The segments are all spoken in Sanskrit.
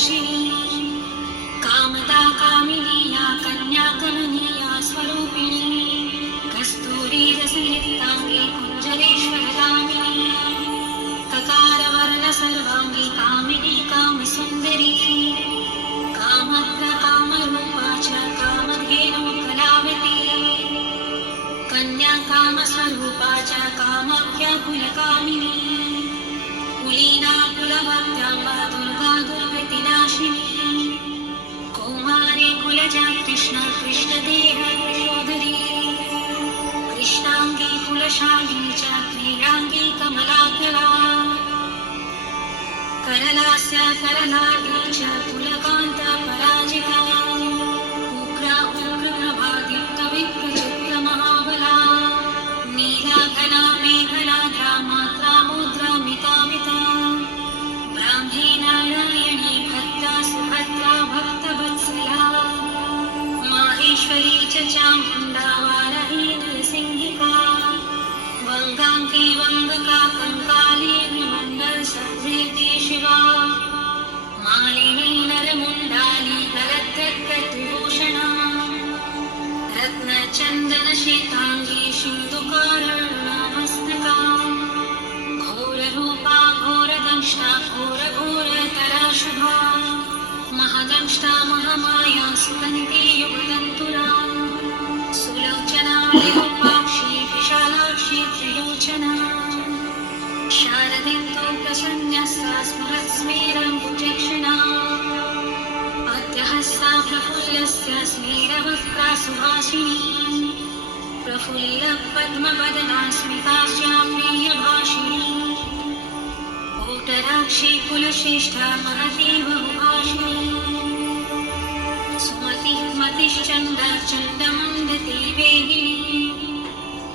विलासिनी कामदा कामिनी या कन्याकमनीया स्वरूपिणी। कस्तूरी रसयुक्ताङ्गी कुञ्जरेश्वरगामिनी ककारवर्ण सर्वाङ्गी कामिनी कामसुन्दरी। कामत्र कामरूपा च कामधेनु कलावती। कन्या कामस्वरूपा च कामाख्या कुलकामिनी करलास्य करलाली च कुलकान्ता पराजिता। चामुण्डावारही नृसिंहिका गङ्गाङ्की वङ्गका कङ्काली विमण्डलसंहृति शिवा। मालिनी नरमुण्डाली गलद्भूषणा रत्नचन्दनशीताङ्गी सिन्धुकारणमस्तका घोररूपा घोरदंष्टा घोरघोरतरा शुभा। महदंष्टा महामाया सुगन्धियुक्त स्मेरं चक्षुणा अध्यहस्ता प्रफुल्लस्य स्मेरवक्त्रा सुभाषिणी प्रफुल्लपद्मवदना स्मिताश्चाप्रेयभाषिणी महदेव उभाषिणी सुमतिः मतिश्चण्डा चण्डमन्ददेवेहिणी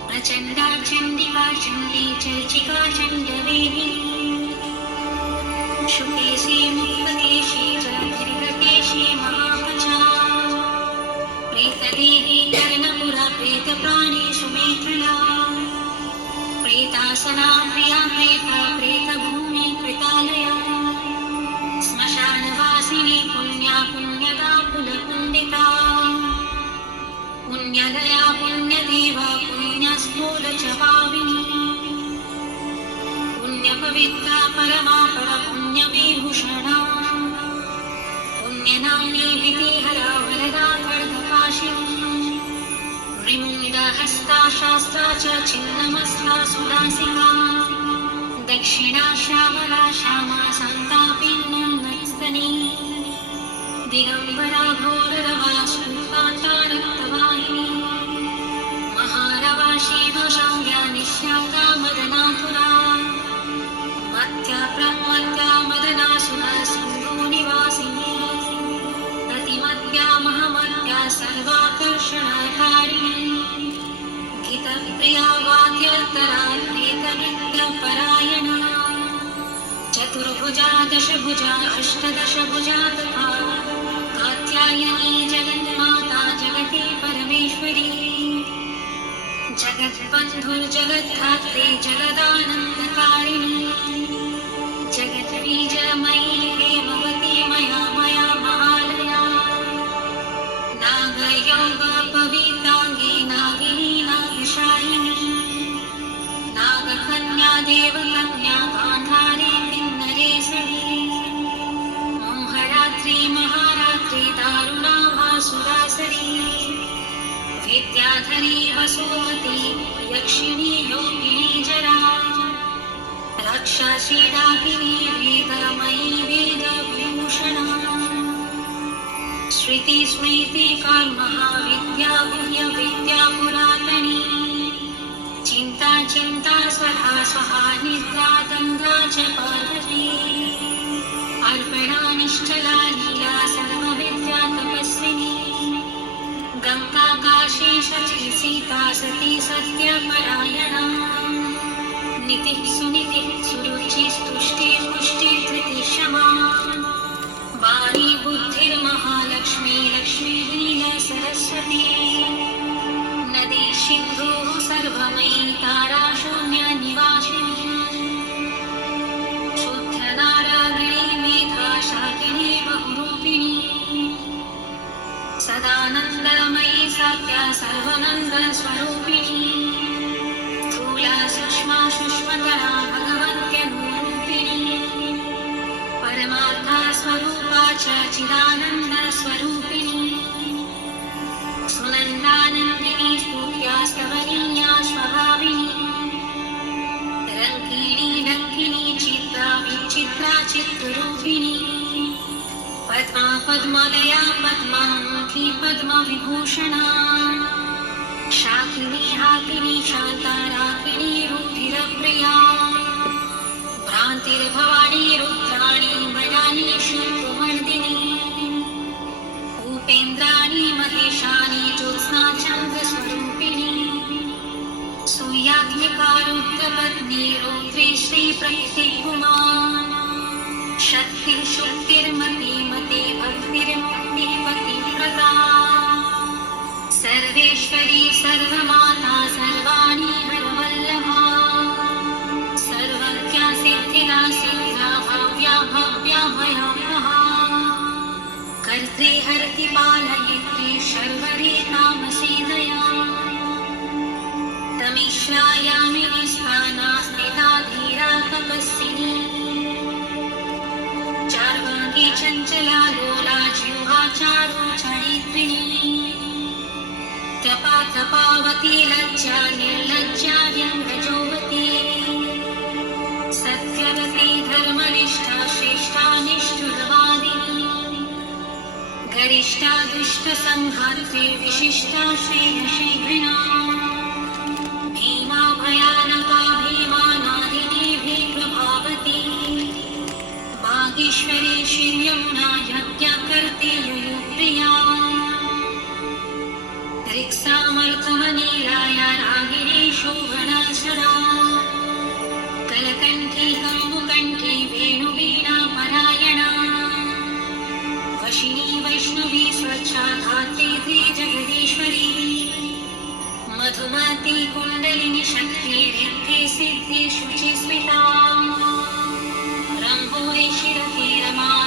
प्रचण्डा चण्डिका चण्डी चर्चिका चण्डवेहिणी शुकेशी मुक्तकेशी च दीर्घकेशी महापचा प्रेतदेही कर्णपुरा प्रेतप्राणी सुमेखला प्रेतासना प्रिया प्रेता प्रेतभूमि कृतालया। श्मशानवासिनी पुण्या पुण्यदा कुलपुण्डिता। पुण्यदया पुण्यदेवा पुण्यस्थूल च पाविनी पुण्यपवित्रा परमा परपुण्यविभूषणा पुण्यनाम्नी विधिहरा वरदा खड्गपाशिनी रिमुण्डहस्ता शास्त्रा च छिन्नमस्ता सुदासिका दक्षिणा श्यामला श्यामा सन्तापिन्नस्तनी दिगम्बरा घोररवा श्रुतान्ता प्रेतनित्यपरायणा चतुर्भुजा दशभुजा अष्टदशभुजा तथा कात्यायनी जगन्माता जगति परमेश्वरी। जगद्बन्धुर्जगद्धात्री जगदानन्दकारिणी वसुमती यक्षिणी योगिनी जरा। वेदमयी वेदभूषणा श्रुति स्मृति कर्महा विद्या पुरातनी। चिन्ता चिन्ता स्वहा निद्रा गङ्गा च पार्वती। अर्पणा निश्चला लीला भासते सत्यपरायणा। नितिः सुनितिः सुरुचिस्तुष्टिर्पुष्टि धृतिक्षमा वाणी बुद्धिर्महालक्ष्मी लक्ष्मीर्लीला सरस्वती। स्वरूपिणी स्थूला सूक्ष्मा सूक्ष्मतरा भगवत्यनुरूपिणी परमात्मा स्वरूपा चिदानन्दस्वरूपिणी। सुनन्दानन्दिनी स्तुत्या स्तवनीया स्वभाविनी। रङ्किणी रङ्किणी चित्रा विचित्रा चित्तरूपिणी पद्मा पद्मलया पद्मामुखी पद्मविभूषणा। शाकिनी हाकिनी शान्ता राकिणी रुधिरप्रिया। भ्रान्तिर्भवानी रुद्राणी मृगानी शुक्रमर्दिनी शर्वरे निस्थाना स्थिता धीरा तपस्विनी चार्वाङ्गी चञ्चला लोला जिह्वा चारु चरित्रिणी। तपा तपावती लज्जा प्रेष्टा दुष्टसंहार्थे विशिष्टा श्रीविषीघ्ना भीमा भयानका भीमानादिनी भी प्रभावती भागीश्वरी श्रीयमुनाय मधुमती कुंडलिनी शक्ति रिद्धि सिद्धि शुचि स्मिता। रम्भोरे शिरति रमा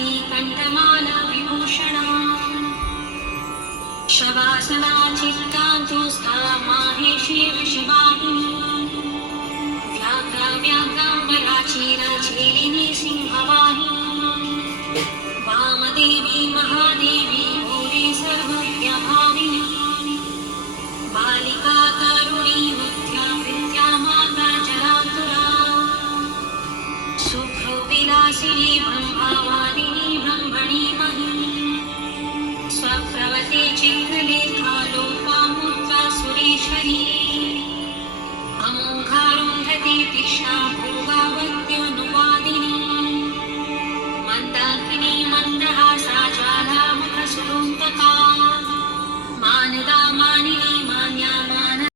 कण्ठमानविभूषणाम् शवासना चित्तान्तोस्था माहेशे शिवाहिनी। व्याघ्रा व्याघ्राम्बराचीरा चेलिनी सिंहवाहिनी।